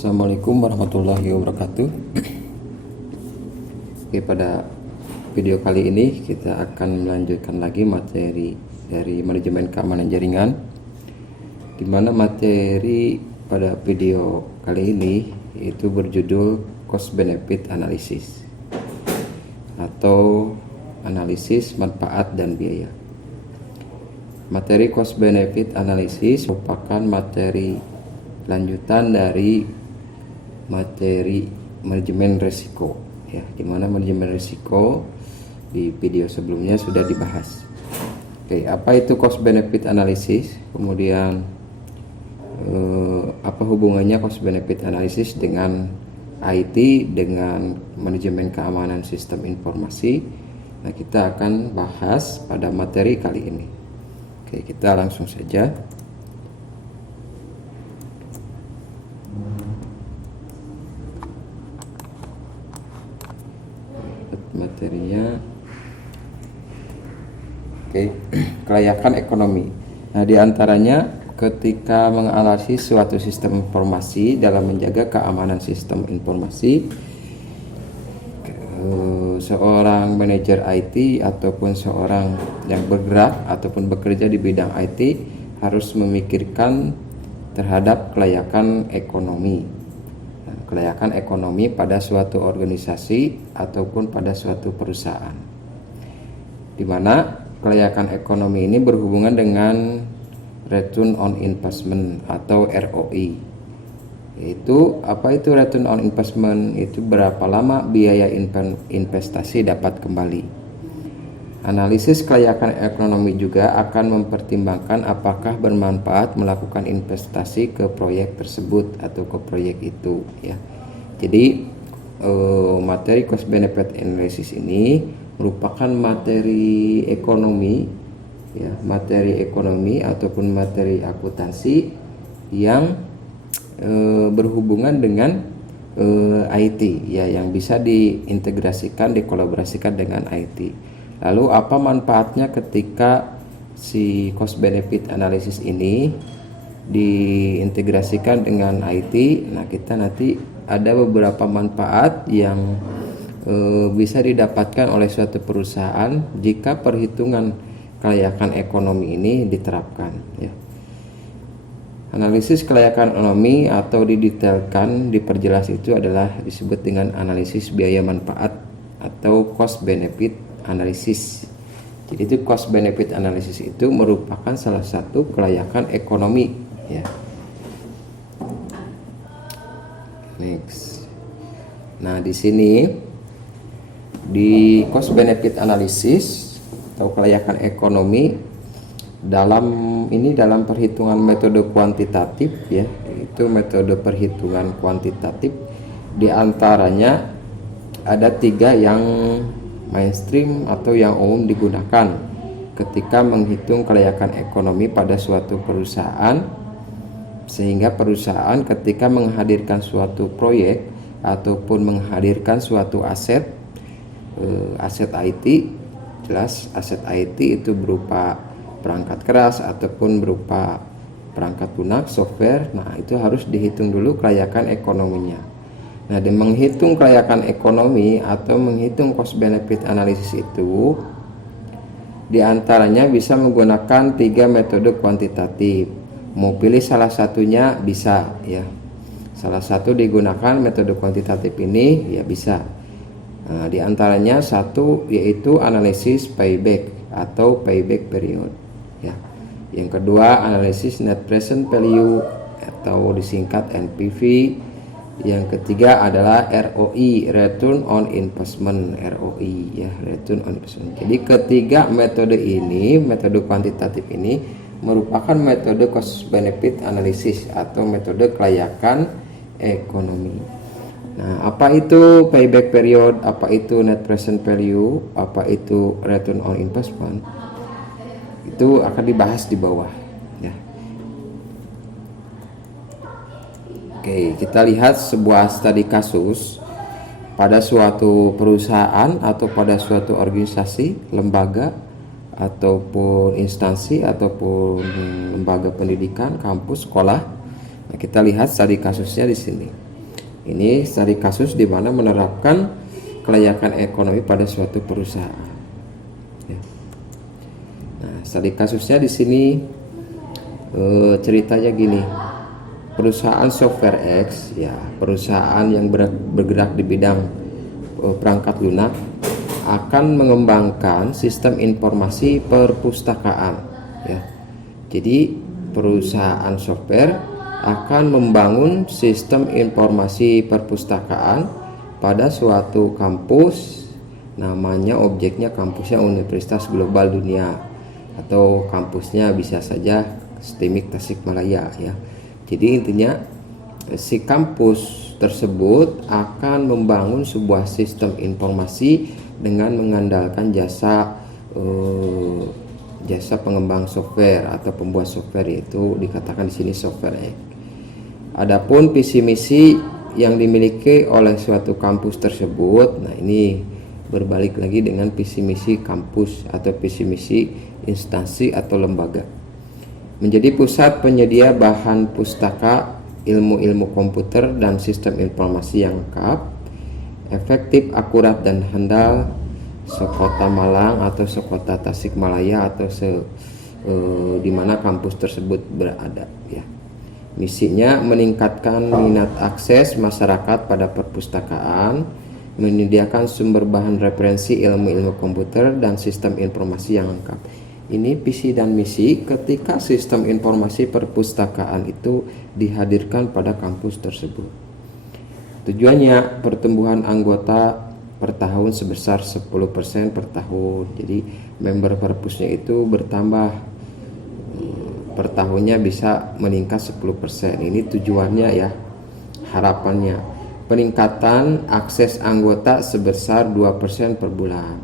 Assalamualaikum warahmatullahi wabarakatuh. Oke, pada video kali ini kita akan melanjutkan lagi materi dari manajemen keamanan jaringan, di mana materi pada video kali ini itu berjudul cost benefit analysis atau analisis manfaat dan biaya. Materi cost benefit analysis merupakan materi lanjutan dari materi manajemen risiko, ya, dimana manajemen risiko di video sebelumnya sudah dibahas. Oke, apa itu cost benefit analysis? Kemudian apa hubungannya cost benefit analysis dengan IT, dengan manajemen keamanan sistem informasi? Nah, kita akan bahas pada materi kali ini. Oke, kita langsung saja. Materinya. Oke, kelayakan ekonomi. Nah, diantaranya ketika menganalisis suatu sistem informasi dalam menjaga keamanan sistem informasi, seorang manajer IT ataupun seorang yang bergerak ataupun bekerja di bidang IT harus memikirkan terhadap kelayakan ekonomi. Kelayakan ekonomi pada suatu organisasi ataupun pada suatu perusahaan, di mana kelayakan ekonomi ini berhubungan dengan return on investment atau ROI. Yaitu apa itu return on investment? Itu berapa lama biaya investasi dapat kembali. Analisis kelayakan ekonomi juga akan mempertimbangkan apakah bermanfaat melakukan investasi ke proyek tersebut atau ke proyek itu, ya. Jadi materi cost benefit analysis ini merupakan materi ekonomi, ya, materi ekonomi ataupun materi akuntansi yang berhubungan dengan IT, ya, yang bisa diintegrasikan, dikolaborasikan dengan IT. Lalu apa manfaatnya ketika si cost benefit analysis ini diintegrasikan dengan IT? Nah, kita nanti ada beberapa manfaat yang bisa didapatkan oleh suatu perusahaan jika perhitungan kelayakan ekonomi ini diterapkan, ya. Analisis kelayakan ekonomi atau didetailkan, diperjelas itu adalah disebut dengan analisis biaya manfaat atau cost benefit analisis. Jadi itu cost benefit analysis itu merupakan salah satu kelayakan ekonomi, ya. Next. Nah, di sini di cost benefit analysis atau kelayakan ekonomi dalam perhitungan metode kuantitatif, ya, itu metode perhitungan kuantitatif, diantaranya ada 3 yang mainstream atau yang umum digunakan ketika menghitung kelayakan ekonomi pada suatu perusahaan, sehingga perusahaan ketika menghadirkan suatu proyek ataupun menghadirkan suatu aset IT, jelas aset IT itu berupa perangkat keras ataupun berupa perangkat lunak, software. Nah, itu harus dihitung dulu kelayakan ekonominya. Nah, di menghitung kelayakan ekonomi atau menghitung cost benefit analysis itu diantaranya bisa menggunakan 3 metode kuantitatif. Mau pilih salah satunya bisa, ya. Salah satu digunakan metode kuantitatif ini, ya, bisa. Nah, diantaranya satu yaitu analisis payback atau payback period, ya. Yang kedua analisis net present value atau disingkat NPV. Yang ketiga adalah ROI, return on investment, ROI, ya, return on investment. Jadi ketiga metode ini, metode kuantitatif ini merupakan metode cost benefit analysis atau metode kelayakan ekonomi. Nah, apa itu payback period, apa itu net present value, apa itu return on investment? Itu akan dibahas di bawah, ya. Oke, kita lihat sebuah studi kasus pada suatu perusahaan atau pada suatu organisasi, lembaga ataupun instansi ataupun lembaga pendidikan, kampus, sekolah. Nah, kita lihat studi kasusnya di sini. Ini studi kasus di mana menerapkan kelayakan ekonomi pada suatu perusahaan. Ya. Nah, studi kasusnya di sini ceritanya gini. Perusahaan software X, ya, perusahaan yang bergerak di bidang perangkat lunak, akan mengembangkan sistem informasi perpustakaan. Ya. Jadi perusahaan software akan membangun sistem informasi perpustakaan pada suatu kampus, namanya objeknya kampusnya Universitas Global Dunia, atau kampusnya bisa saja STIMIK Tasikmalaya, ya. Jadi intinya si kampus tersebut akan membangun sebuah sistem informasi dengan mengandalkan jasa pengembang software atau pembuat software, yaitu dikatakan di sini software X. Adapun visi misi yang dimiliki oleh suatu kampus tersebut, nah ini berbalik lagi dengan visi misi kampus atau visi misi instansi atau lembaga. Menjadi pusat penyedia bahan pustaka, ilmu-ilmu komputer dan sistem informasi yang lengkap, efektif, akurat dan handal sekota Malang atau sekota Tasikmalaya atau di mana kampus tersebut berada, ya. Misinya meningkatkan minat akses masyarakat pada perpustakaan, menyediakan sumber bahan referensi ilmu-ilmu komputer dan sistem informasi yang lengkap. Ini visi dan misi ketika sistem informasi perpustakaan itu dihadirkan pada kampus tersebut. Tujuannya pertumbuhan anggota per tahun sebesar 10% per tahun. Jadi member perpusnya itu bertambah per tahunnya bisa meningkat 10%. Ini tujuannya, ya. Harapannya peningkatan akses anggota sebesar 2% per bulan.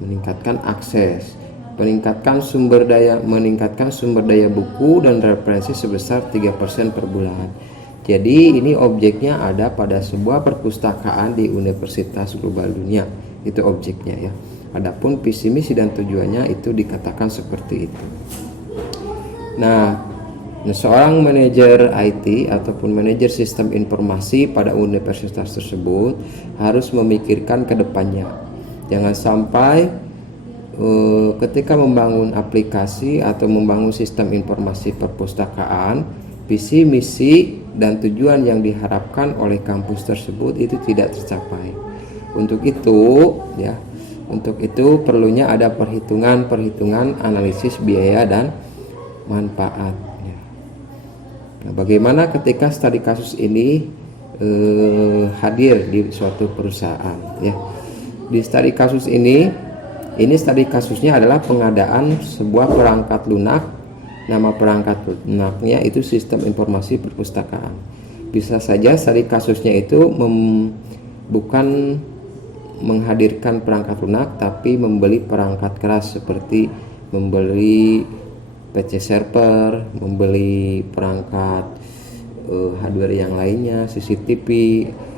Meningkatkan akses, meningkatkan sumber daya buku dan referensi sebesar 3% per bulan. Jadi ini objeknya ada pada sebuah perpustakaan di Universitas Global Dunia. Itu objeknya, ya. Adapun visi misi dan tujuannya itu dikatakan seperti itu. Nah, seorang manajer IT ataupun manajer sistem informasi pada universitas tersebut harus memikirkan ke depannya. Jangan sampai ketika membangun aplikasi atau membangun sistem informasi perpustakaan, visi, misi, dan tujuan yang diharapkan oleh kampus tersebut itu tidak tercapai. Untuk itu perlunya ada perhitungan analisis biaya dan manfaat. Nah, bagaimana ketika studi kasus ini hadir di suatu perusahaan, ya. Di studi kasus ini studi kasusnya adalah pengadaan sebuah perangkat lunak. Nama perangkat lunaknya itu sistem informasi perpustakaan. Bisa saja studi kasusnya itu bukan menghadirkan perangkat lunak, tapi membeli perangkat keras seperti membeli PC server, membeli perangkat hardware yang lainnya, CCTV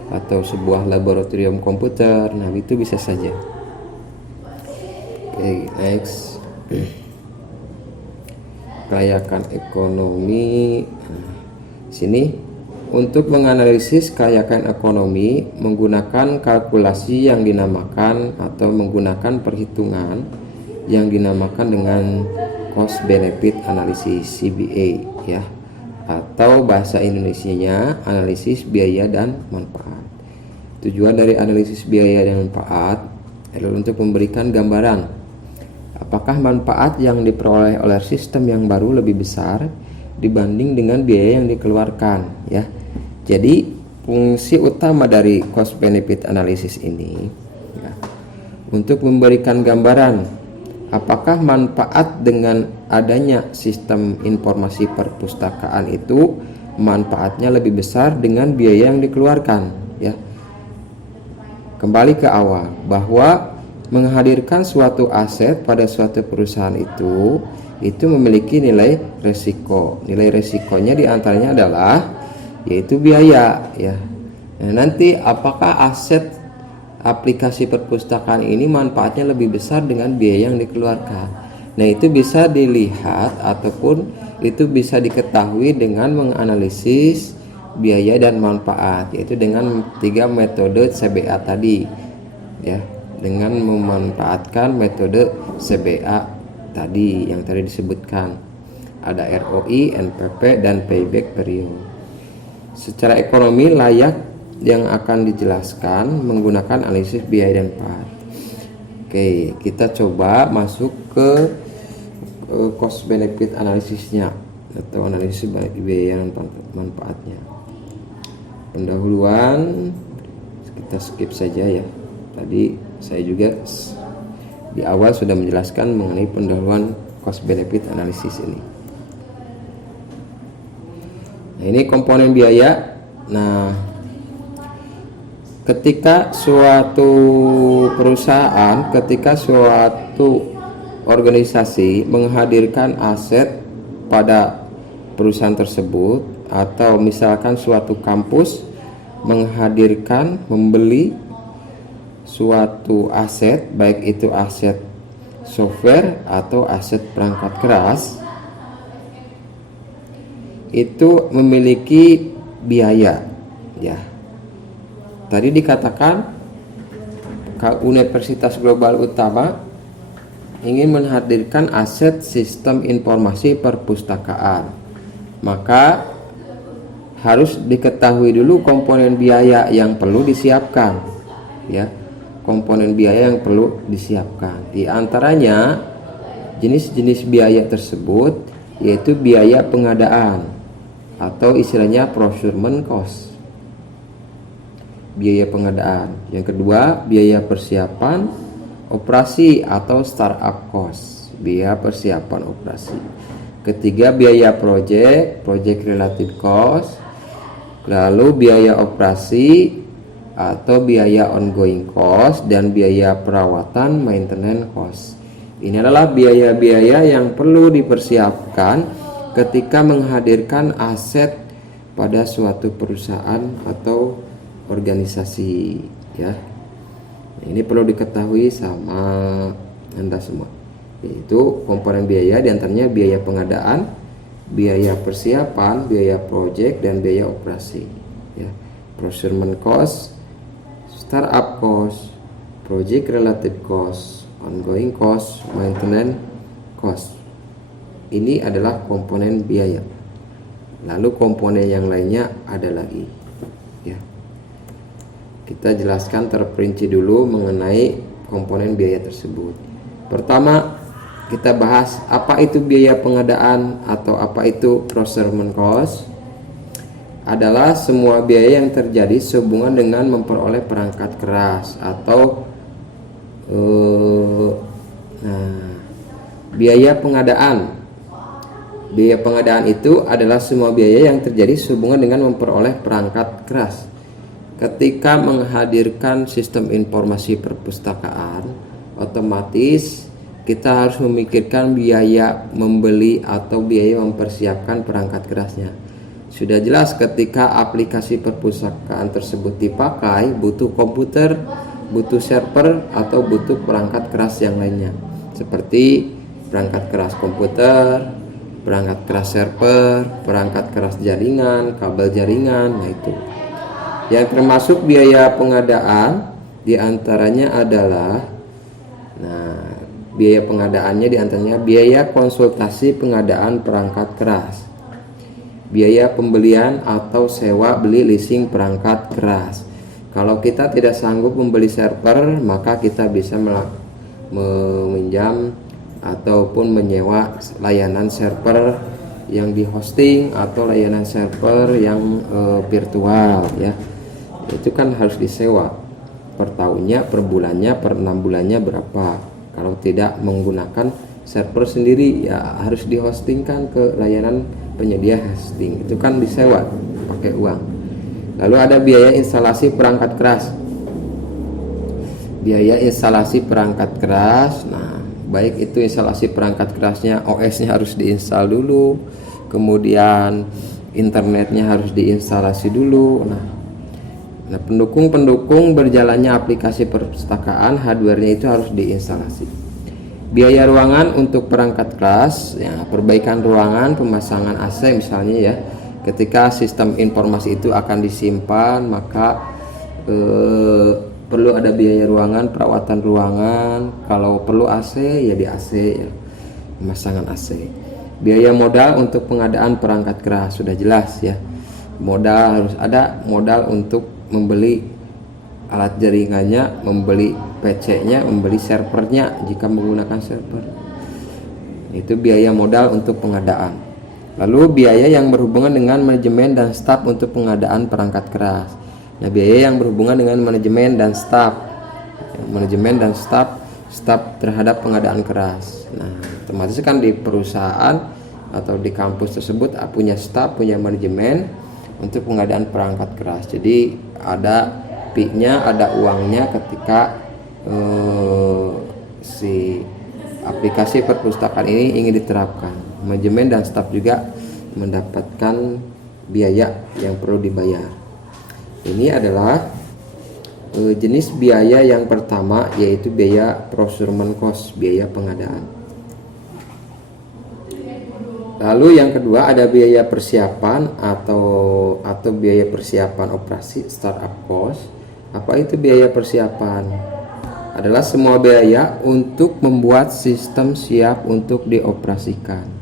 atau sebuah laboratorium komputer. Nah, itu bisa saja. Oke, next. Kelayakan ekonomi. Sini untuk menganalisis kelayakan ekonomi menggunakan kalkulasi yang dinamakan atau menggunakan perhitungan yang dinamakan dengan cost benefit analysis, CBA, ya, atau bahasa Indonesianya analisis biaya dan manfaat. Tujuan dari analisis biaya dan manfaat adalah untuk memberikan gambaran apakah manfaat yang diperoleh oleh sistem yang baru lebih besar dibanding dengan biaya yang dikeluarkan, ya. Jadi fungsi utama dari cost benefit analysis ini, ya, untuk memberikan gambaran apakah manfaat dengan adanya sistem informasi perpustakaan itu manfaatnya lebih besar dengan biaya yang dikeluarkan, ya. Kembali ke awal bahwa menghadirkan suatu aset pada suatu perusahaan itu memiliki nilai resiko. Nilai resikonya diantaranya adalah yaitu biaya, ya. Nah, nanti apakah aset aplikasi perpustakaan ini manfaatnya lebih besar dengan biaya yang dikeluarkan. Nah, itu bisa dilihat ataupun itu bisa diketahui dengan menganalisis biaya dan manfaat, yaitu dengan 3 metode CBA tadi ya, dengan memanfaatkan metode CBA tadi yang tadi disebutkan, ada ROI, NPP, dan payback period. Secara ekonomi layak yang akan dijelaskan menggunakan analisis biaya dan manfaat. Oke, kita coba masuk ke cost benefit analisisnya atau analisis biaya dan manfaatnya. Pendahuluan kita skip saja ya. Tadi saya juga di awal sudah menjelaskan mengenai pendahuluan cost benefit analisis ini. Nah, ini komponen biaya. Nah, ketika suatu perusahaan, ketika suatu organisasi menghadirkan aset pada perusahaan tersebut, atau misalkan suatu kampus membeli suatu aset, baik itu aset software atau aset perangkat keras, itu memiliki biaya ya. Tadi dikatakan Universitas Global Utama ingin menghadirkan aset sistem informasi perpustakaan, maka harus diketahui dulu komponen biaya yang perlu disiapkan ya. Komponen biaya yang perlu disiapkan, di antaranya jenis-jenis biaya tersebut yaitu biaya pengadaan atau istilahnya procurement cost, biaya pengadaan. Yang kedua, biaya persiapan operasi atau startup cost, biaya persiapan operasi. Ketiga, biaya project related cost. Lalu biaya operasi atau biaya ongoing cost, dan biaya perawatan maintenance cost. Ini adalah biaya-biaya yang perlu dipersiapkan ketika menghadirkan aset pada suatu perusahaan atau organisasi ya. Ini perlu diketahui sama Anda semua, yaitu komponen biaya diantaranya biaya pengadaan, biaya persiapan, biaya project, dan biaya operasi ya. Procurement cost, startup cost, project related cost, ongoing cost, maintenance cost. Ini adalah komponen biaya. Lalu komponen yang lainnya ada lagi ya. Kita jelaskan terperinci dulu mengenai komponen biaya tersebut. Pertama, kita bahas apa itu biaya pengadaan atau apa itu procurement cost. Adalah semua biaya yang terjadi sehubungan dengan memperoleh perangkat keras atau biaya pengadaan. Biaya pengadaan itu adalah semua biaya yang terjadi sehubungan dengan memperoleh perangkat keras. Ketika menghadirkan sistem informasi perpustakaan, otomatis kita harus memikirkan biaya membeli atau biaya mempersiapkan perangkat kerasnya. Sudah jelas ketika aplikasi perpustakaan tersebut dipakai, butuh komputer, butuh server, atau butuh perangkat keras yang lainnya, seperti perangkat keras komputer, perangkat keras server, perangkat keras jaringan, kabel jaringan. Nah, itu yang termasuk biaya pengadaan diantaranya adalah, biaya pengadaannya diantaranya biaya konsultasi pengadaan perangkat keras, biaya pembelian atau sewa beli leasing perangkat keras. Kalau kita tidak sanggup membeli server, maka kita bisa meminjam ataupun menyewa layanan server yang di hosting atau layanan server yang virtual ya. Itu kan harus disewa per tahunnya, per bulannya, per 6 bulannya berapa. Kalau tidak menggunakan server sendiri ya harus dihostingkan ke layanan penyedia hosting, itu kan disewa pakai uang. Lalu ada biaya instalasi perangkat keras. Biaya instalasi perangkat keras, baik itu instalasi perangkat kerasnya, OS-nya harus diinstal dulu, kemudian internetnya harus diinstalasi dulu. Nah, pendukung berjalannya aplikasi perpustakaan, hardware-nya itu harus diinstalasi. Biaya ruangan untuk perangkat keras, ya, perbaikan ruangan, pemasangan AC misalnya ya, Ketika sistem informasi itu akan disimpan, maka perlu ada biaya ruangan, perawatan ruangan. Kalau perlu AC ya di AC ya, pemasangan AC. Biaya modal untuk pengadaan perangkat keras sudah jelas ya. Modal harus ada, modal untuk membeli alat jaringannya, membeli PC-nya, membeli servernya jika menggunakan server. Itu biaya modal untuk pengadaan. Lalu biaya yang berhubungan dengan manajemen dan staf untuk pengadaan perangkat keras. Nah, biaya yang berhubungan dengan manajemen dan staf, staf terhadap pengadaan keras. Nah, otomatis kan di perusahaan atau di kampus tersebut punya staf, punya manajemen untuk pengadaan perangkat keras. Jadi ada fee-nya, ada uangnya ketika si aplikasi perpustakaan ini ingin diterapkan. Manajemen dan staf juga mendapatkan biaya yang perlu dibayar. Ini adalah jenis biaya yang pertama, yaitu biaya procurement cost, biaya pengadaan. Lalu yang kedua ada biaya persiapan atau biaya persiapan operasi, startup cost. Apa itu biaya persiapan? Adalah semua biaya untuk membuat sistem siap untuk dioperasikan.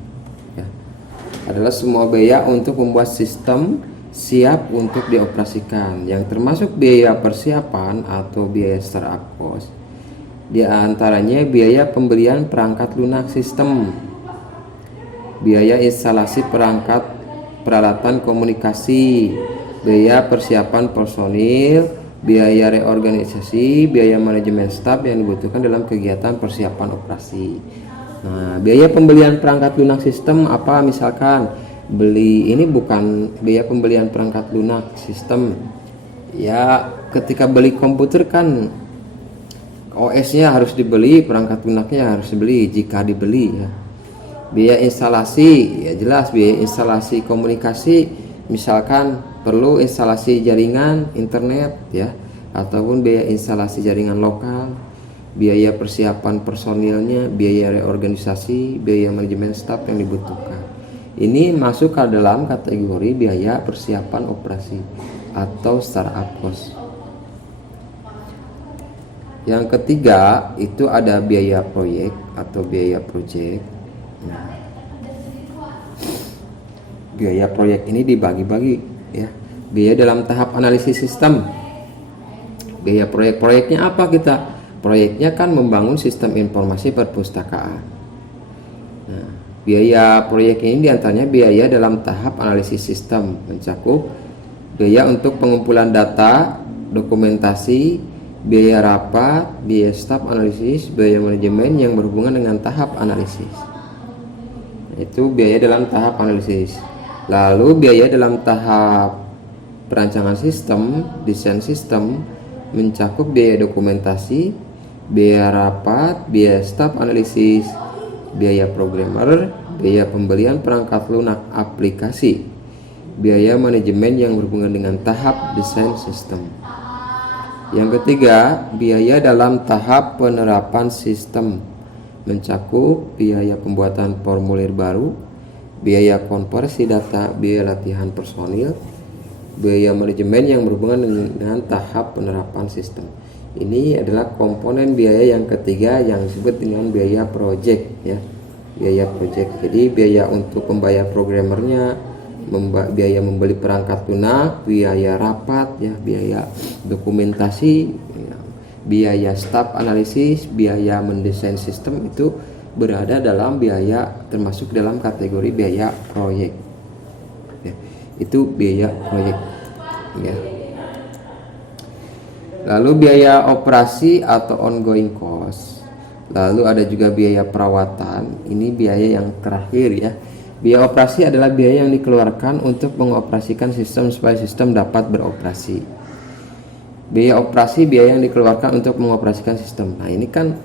Adalah semua biaya untuk membuat sistem siap untuk dioperasikan, yang termasuk biaya persiapan atau biaya startup cost. Di antaranya biaya pembelian perangkat lunak sistem, biaya instalasi perangkat peralatan komunikasi, biaya persiapan personil, biaya reorganisasi, biaya manajemen staf yang dibutuhkan dalam kegiatan persiapan operasi. Nah, biaya pembelian perangkat lunak sistem apa? Misalkan beli, ini bukan biaya pembelian perangkat lunak sistem. Ya, ketika beli komputer kan OS-nya harus dibeli, perangkat lunaknya harus dibeli jika dibeli ya. Biaya instalasi, ya jelas biaya instalasi komunikasi, misalkan perlu instalasi jaringan internet ya, ataupun biaya instalasi jaringan lokal. Biaya persiapan personilnya, biaya reorganisasi, biaya manajemen staf yang dibutuhkan. Ini masuk ke dalam kategori biaya persiapan operasi atau startup cost. Yang ketiga itu ada biaya proyek atau biaya project. Nah, biaya proyek ini dibagi-bagi ya. Biaya dalam tahap analisis sistem. Biaya proyeknya apa kita? Proyeknya kan membangun sistem informasi perpustakaan. Nah, biaya proyek ini diantaranya biaya dalam tahap analisis sistem, mencakup biaya untuk pengumpulan data, dokumentasi, biaya rapat, biaya staf analisis, biaya manajemen yang berhubungan dengan tahap analisis. Itu biaya dalam tahap analisis. Lalu biaya dalam tahap perancangan sistem, desain sistem, mencakup biaya dokumentasi, biaya rapat, biaya staf analisis, biaya programmer, biaya pembelian perangkat lunak aplikasi, biaya manajemen yang berhubungan dengan tahap desain sistem. Yang ketiga, biaya dalam tahap penerapan sistem, mencakup biaya pembuatan formulir baru, biaya konversi data, biaya latihan personil, biaya manajemen yang berhubungan dengan tahap penerapan sistem. Ini adalah komponen biaya yang ketiga yang disebut dengan biaya project ya. Biaya project. Jadi biaya untuk membayar programmernya, biaya membeli perangkat lunak, biaya rapat ya, biaya dokumentasi ya, biaya staf analisis, biaya mendesain sistem, itu berada dalam biaya, termasuk dalam kategori biaya proyek ya. Itu biaya proyek ya. Lalu biaya operasi atau ongoing cost. Lalu ada juga biaya perawatan. Ini biaya yang terakhir ya. Biaya operasi adalah biaya yang dikeluarkan untuk mengoperasikan sistem supaya sistem dapat beroperasi. Biaya operasi biaya yang dikeluarkan untuk mengoperasikan sistem. Nah, ini kan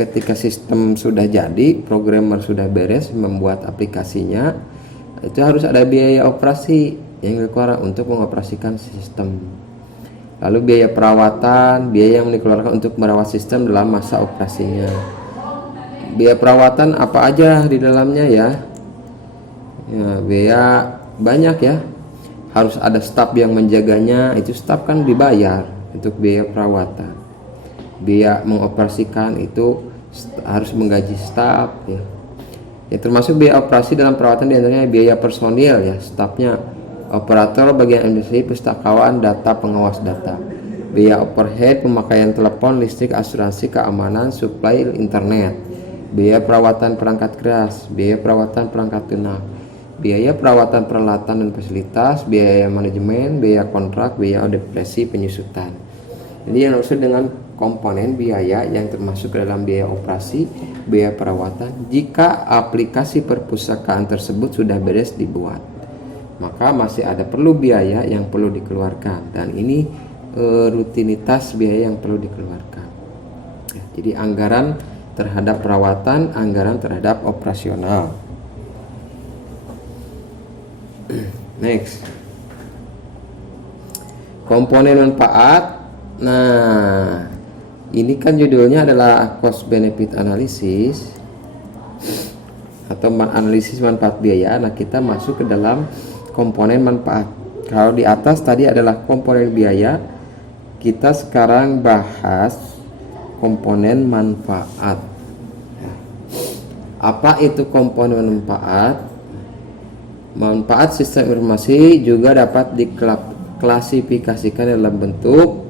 ketika sistem sudah jadi, programmer sudah beres membuat aplikasinya, itu harus ada biaya operasi yang dikeluarkan untuk mengoperasikan sistem. Lalu biaya perawatan, biaya yang dikeluarkan untuk merawat sistem dalam masa operasinya. Biaya perawatan apa aja di dalamnya ya? Ya, biaya banyak ya. harus ada staf yang menjaganya. Itu staf kan dibayar untuk biaya perawatan, biaya mengoperasikan itu harus menggaji staf ya. Ya termasuk biaya operasi dalam perawatan diantaranya biaya personil ya, stafnya, operator bagian administrasi, pustakawan, data, pengawas data, biaya overhead, pemakaian telepon, listrik, asuransi, keamanan, suplai internet, biaya perawatan perangkat keras, biaya perawatan perangkat lunak, biaya perawatan peralatan dan fasilitas, biaya manajemen, biaya kontrak, biaya depresi penyusutan. Jadi yang maksud dengan komponen biaya yang termasuk ke dalam biaya operasi, biaya perawatan, jika aplikasi perpustakaan tersebut sudah beres dibuat, maka masih ada perlu biaya yang perlu dikeluarkan, dan ini rutinitas biaya yang perlu dikeluarkan ya. Jadi anggaran terhadap perawatan, anggaran terhadap operasional. Next, komponen manfaat. Nah, ini kan judulnya adalah cost benefit analysis atau analisis manfaat biaya. Nah, kita masuk ke dalam komponen manfaat. Kalau di atas tadi adalah komponen biaya, kita sekarang bahas komponen manfaat. Apa itu komponen manfaat? Manfaat sistem informasi juga dapat diklasifikasikan dalam bentuk.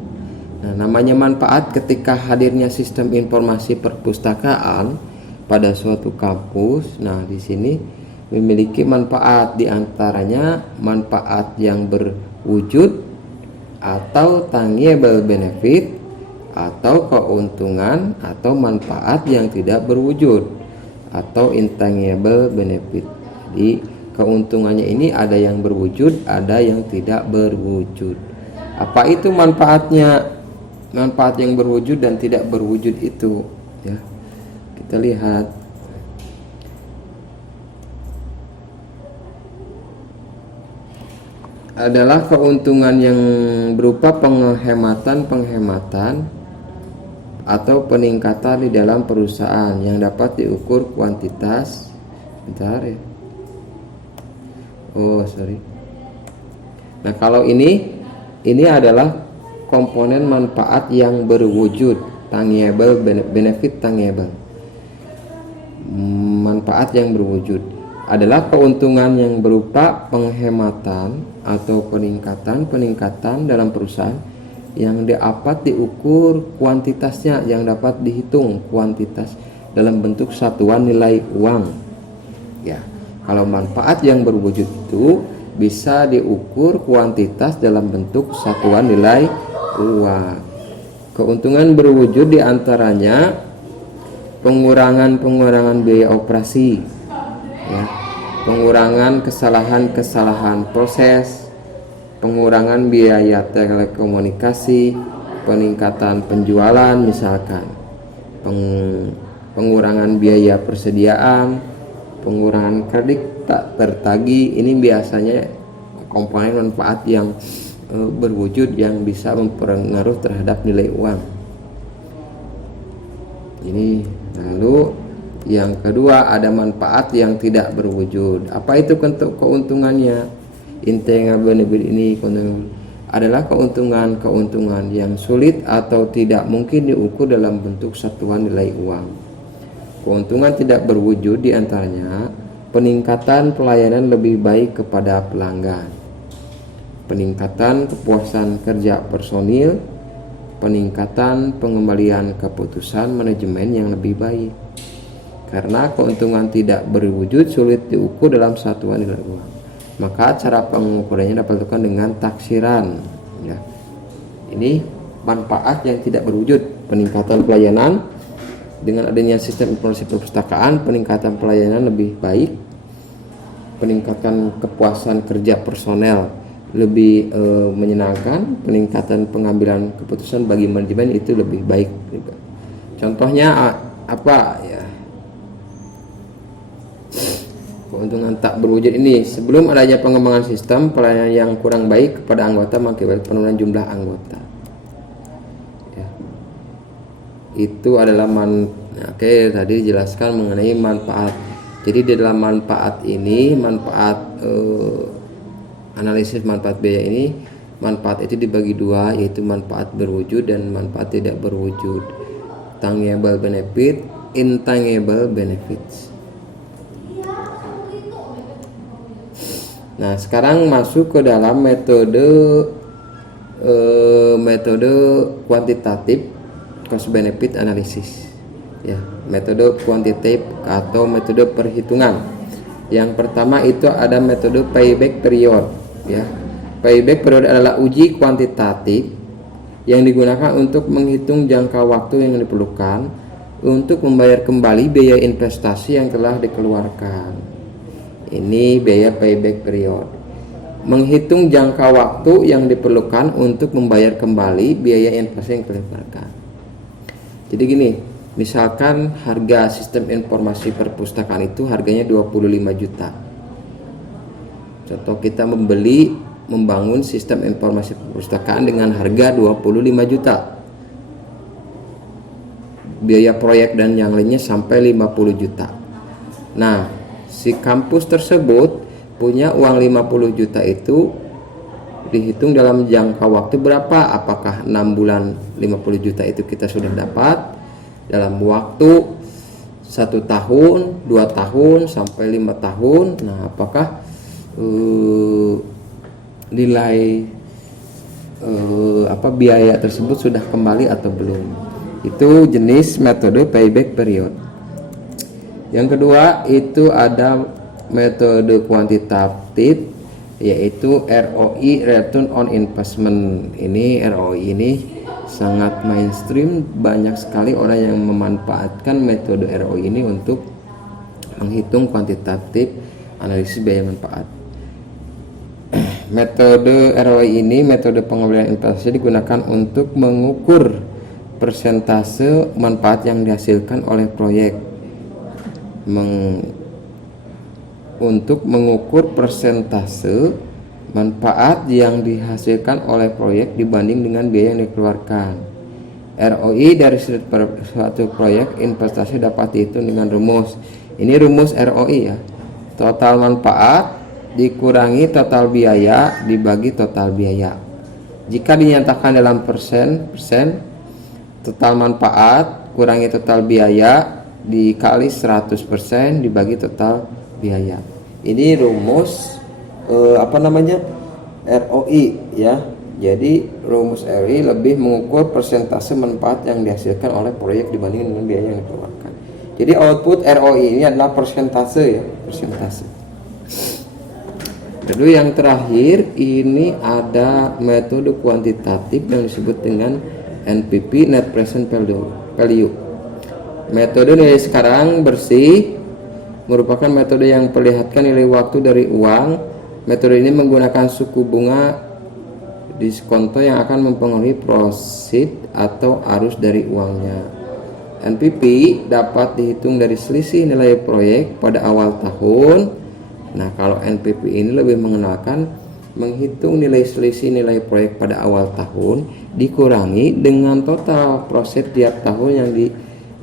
Nah, namanya manfaat ketika hadirnya sistem informasi perpustakaan pada suatu kampus. Nah, di sini memiliki manfaat, diantaranya manfaat yang berwujud atau tangible benefit, atau keuntungan atau manfaat yang tidak berwujud atau intangible benefit. Jadi keuntungannya ini ada yang berwujud, ada yang tidak berwujud. Apa itu manfaatnya? Manfaat yang berwujud dan tidak berwujud itu ya, kita lihat. Adalah keuntungan yang berupa penghematan atau peningkatan di dalam perusahaan yang dapat diukur kuantitas. Bentar ya. Nah, kalau ini adalah komponen manfaat yang berwujud, tangible benefit, tangible. Manfaat yang berwujud adalah keuntungan yang berupa penghematan atau peningkatan dalam perusahaan yang dapat diukur kuantitasnya, yang dapat dihitung kuantitas dalam bentuk satuan nilai uang ya. Kalau manfaat yang berwujud itu bisa diukur kuantitas dalam bentuk satuan nilai uang. Keuntungan berwujud diantaranya pengurangan biaya operasi ya, pengurangan kesalahan proses, pengurangan biaya telekomunikasi, peningkatan penjualan misalkan, pengurangan biaya persediaan, pengurangan kredit tak tertagih. Ini biasanya komponen manfaat yang berwujud yang bisa mempengaruhi terhadap nilai uang. Ini lalu yang kedua ada manfaat yang tidak berwujud. Apa itu keuntungannya? Intangible benefit ini adalah keuntungan yang sulit atau tidak mungkin diukur dalam bentuk satuan nilai uang. Keuntungan tidak berwujud diantaranya peningkatan pelayanan lebih baik kepada pelanggan, peningkatan kepuasan kerja personil, peningkatan pengembalian keputusan manajemen yang lebih baik. Karena keuntungan tidak berwujud sulit diukur dalam satuan nilai uang, maka cara pengukurannya dapat dilakukan dengan taksiran ya. Ini manfaat yang tidak berwujud. Peningkatan pelayanan dengan adanya sistem informasi perpustakaan, peningkatan pelayanan lebih baik, peningkatan kepuasan kerja personel lebih menyenangkan, peningkatan pengambilan keputusan bagi manajemen itu lebih baik juga. Contohnya apa ya? Keuntungan tak berwujud ini, sebelum adanya pengembangan sistem pelayanan yang kurang baik kepada anggota mengakibatkan penurunan jumlah anggota ya. Itu adalah tadi dijelaskan mengenai manfaat. Jadi di dalam manfaat ini, manfaat analisis manfaat biaya ini, manfaat itu dibagi dua, yaitu manfaat berwujud dan manfaat tidak berwujud. Tangible benefit, intangible benefits. Nah, sekarang masuk ke dalam metode kuantitatif cost benefit analysis. Ya, metode kuantitatif atau metode perhitungan. Yang pertama itu ada metode payback period, ya. Payback period adalah uji kuantitatif yang digunakan untuk menghitung jangka waktu yang diperlukan untuk membayar kembali biaya investasi yang telah dikeluarkan. Ini biaya payback period. Menghitung jangka waktu yang diperlukan untuk membayar kembali biaya investasi yang telah dikeluarkan. Jadi gini, misalkan harga sistem informasi perpustakaan itu harganya 25 juta. Contoh, kita membangun sistem informasi perpustakaan dengan harga 25 juta. Biaya proyek dan yang lainnya sampai 50 juta. Nah, si kampus tersebut punya uang 50 juta itu dihitung dalam jangka waktu berapa? Apakah 6 bulan 50 juta itu kita sudah dapat dalam waktu 1 tahun, 2 tahun sampai 5 tahun. Nah, apakah nilai biaya tersebut sudah kembali atau belum? Itu jenis metode payback period. Yang kedua itu ada metode kuantitatif, yaitu ROI, return on investment. Ini ROI ini sangat mainstream, banyak sekali orang yang memanfaatkan metode ROI ini untuk menghitung kuantitatif analisis biaya manfaat. Metode ROI ini, metode pengembalian investasi, digunakan untuk mengukur persentase manfaat yang dihasilkan oleh proyek. Untuk mengukur persentase manfaat yang dihasilkan oleh proyek dibanding dengan biaya yang dikeluarkan. ROI dari suatu proyek investasi dapat dihitung dengan rumus. Ini rumus ROI, ya. Total manfaat dikurangi total biaya dibagi total biaya. Jika dinyatakan dalam persen, total manfaat kurangi total biaya dikali 100% dibagi total biaya. Ini rumus ROI, ya. Jadi rumus ROI lebih mengukur persentase manfaat yang dihasilkan oleh proyek dibanding dengan biaya yang dikeluarkan. Jadi output ROI ini adalah persentase, ya, persentase. Lalu yang terakhir ini ada metode kuantitatif yang disebut dengan NPV, Net Present Value. Metode nilai sekarang bersih merupakan metode yang memperlihatkan nilai waktu dari uang. Metode ini menggunakan suku bunga diskonto yang akan mempengaruhi proceed atau arus dari uangnya. NPV dapat dihitung dari selisih nilai proyek pada awal tahun. Nah, kalau NPV ini lebih mengenalkan menghitung nilai selisih nilai proyek pada awal tahun dikurangi dengan total proceed tiap tahun yang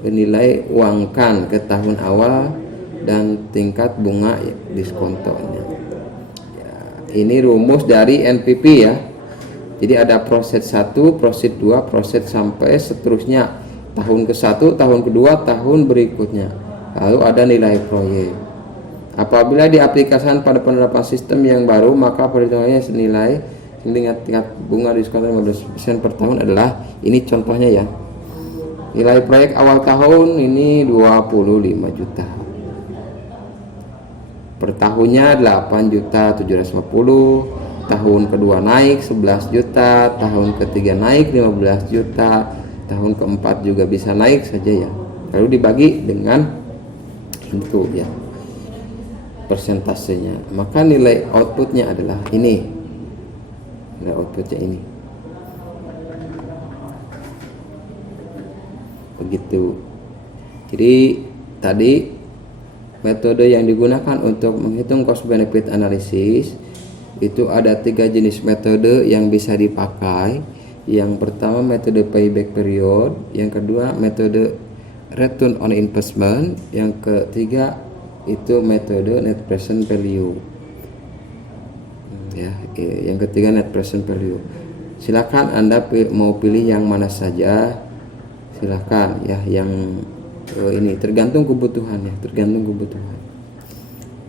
dinilai uangkan ke tahun awal dan tingkat bunga diskontonya. Ya, ini rumus dari NPV, ya. Jadi ada proses 1, proses 2, proses sampai seterusnya. Tahun ke-1, tahun kedua, tahun berikutnya. Lalu ada nilai proyek. Apabila diaplikasikan pada penerapan sistem yang baru, maka perhitungannya senilai dengan tingkat bunga diskon 15% per tahun adalah, ini contohnya, ya. Nilai proyek awal tahun ini 25 juta. Per tahunnya 8.750.000. Tahun kedua naik 11 juta, tahun ketiga naik 15 juta, tahun keempat juga bisa naik saja, ya. Lalu dibagi dengan itu, ya, persentasenya. Maka nilai outputnya adalah ini. Nilai outputnya ini. Begitu. Jadi tadi metode yang digunakan untuk menghitung cost benefit analysis itu ada 3 jenis metode yang bisa dipakai. Yang pertama metode payback period, yang kedua metode return on investment, yang ketiga itu metode net present value. ya. Yang ketiga net present value. Silakan Anda mau pilih yang mana saja, silakan ya. Yang ini tergantung kebutuhan ya, tergantung kebutuhan.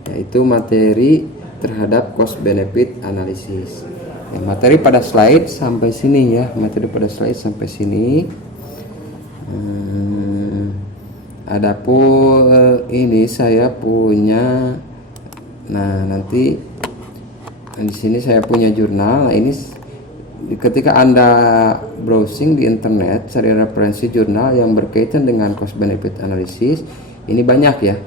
Yaitu materi terhadap cost benefit analysis. Ya, materi pada slide sampai sini ya, materi pada slide sampai sini. Adapun ini saya punya, nah nanti di sini saya punya jurnal. Nah, ini ketika Anda browsing di internet cari referensi jurnal yang berkaitan dengan cost benefit analysis, ini banyak ya.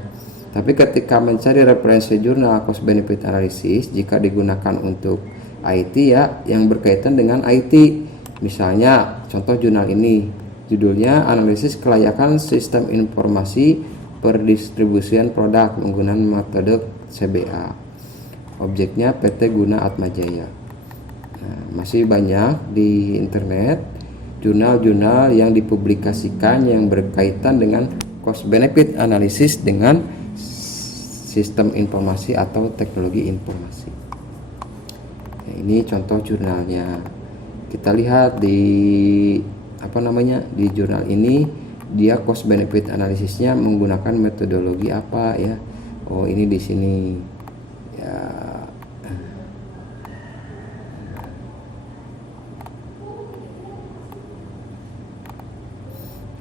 Tapi ketika mencari referensi jurnal cost benefit analysis jika digunakan untuk IT ya, yang berkaitan dengan IT, misalnya contoh jurnal ini judulnya analisis kelayakan sistem informasi perdistribusian produk menggunakan metode CBA, objeknya PT Guna Atmajaya. Nah, masih banyak di internet jurnal-jurnal yang dipublikasikan yang berkaitan dengan cost benefit analysis dengan sistem informasi atau teknologi informasi. Nah, ini contoh jurnalnya. Kita lihat di di jurnal ini dia cost benefit analisisnya menggunakan metodologi apa ya. Oh, ini di sini ya.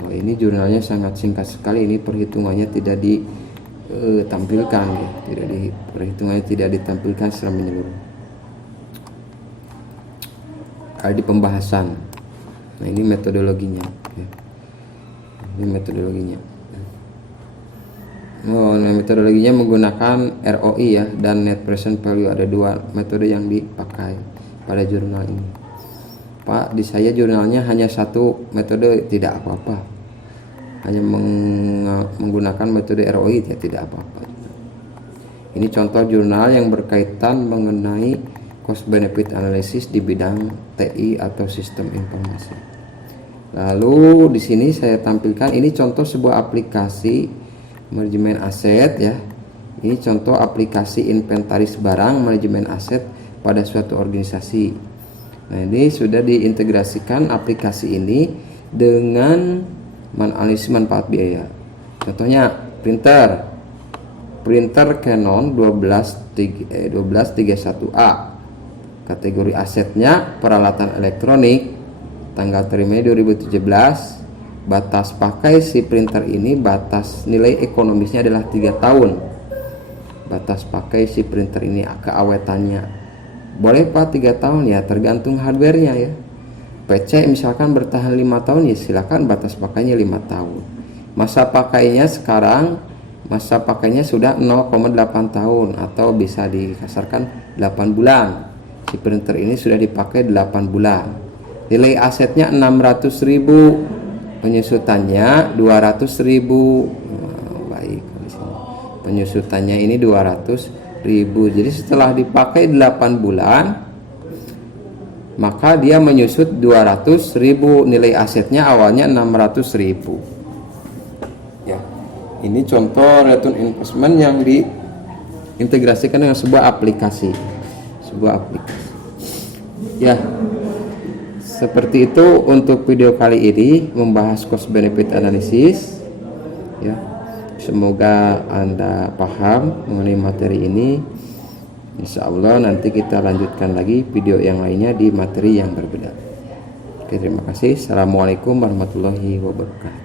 Oh, ini jurnalnya sangat singkat sekali. Ini perhitungannya tidak ditampilkan ya. Perhitungannya tidak ditampilkan secara menyeluruh. Ada di pembahasan. Nah, ini metodologinya ya. Ini metodologinya. Oh, nah, metodologinya menggunakan ROI ya dan net present value. Ada dua metode yang dipakai pada jurnal ini. Pak, di saya jurnalnya hanya satu metode, tidak apa-apa. Hanya menggunakan metode ROI ya, tidak apa-apa. Ini contoh jurnal yang berkaitan mengenai cost benefit analysis di bidang TI atau sistem informasi. Lalu di sini saya tampilkan ini contoh sebuah aplikasi manajemen aset ya. Ini contoh aplikasi inventaris barang manajemen aset pada suatu organisasi. Nah, ini sudah diintegrasikan aplikasi ini dengan analisis manfaat biaya. Contohnya printer Canon 1231A. Kategori asetnya peralatan elektronik, tanggal terimanya 2017. Batas pakai si printer ini, batas nilai ekonomisnya adalah 3 tahun. Batas pakai si printer ini keawetannya boleh Pak 3 tahun ya, tergantung hardwarenya ya. PC misalkan bertahan 5 tahun ya silakan, batas pakainya 5 tahun. Masa pakainya sekarang, masa pakainya sudah 0,8 tahun atau bisa dikasarkan 8 bulan. Si printer ini sudah dipakai 8 bulan. Nilai asetnya 600.000, penyusutannya 200.000. Baik, penyusutannya ini 200.000. Jadi setelah dipakai 8 bulan, maka dia menyusut 200.000. Nilai asetnya awalnya 600.000. Ya, ini contoh return investment yang diintegrasikan dengan sebuah aplikasi. Ya, seperti itu untuk video kali ini membahas cost benefit analysis ya. Semoga Anda paham mengenai materi ini. Insya Allah nanti kita lanjutkan lagi video yang lainnya di materi yang berbeda. Oke, terima kasih. Assalamualaikum warahmatullahi wabarakatuh.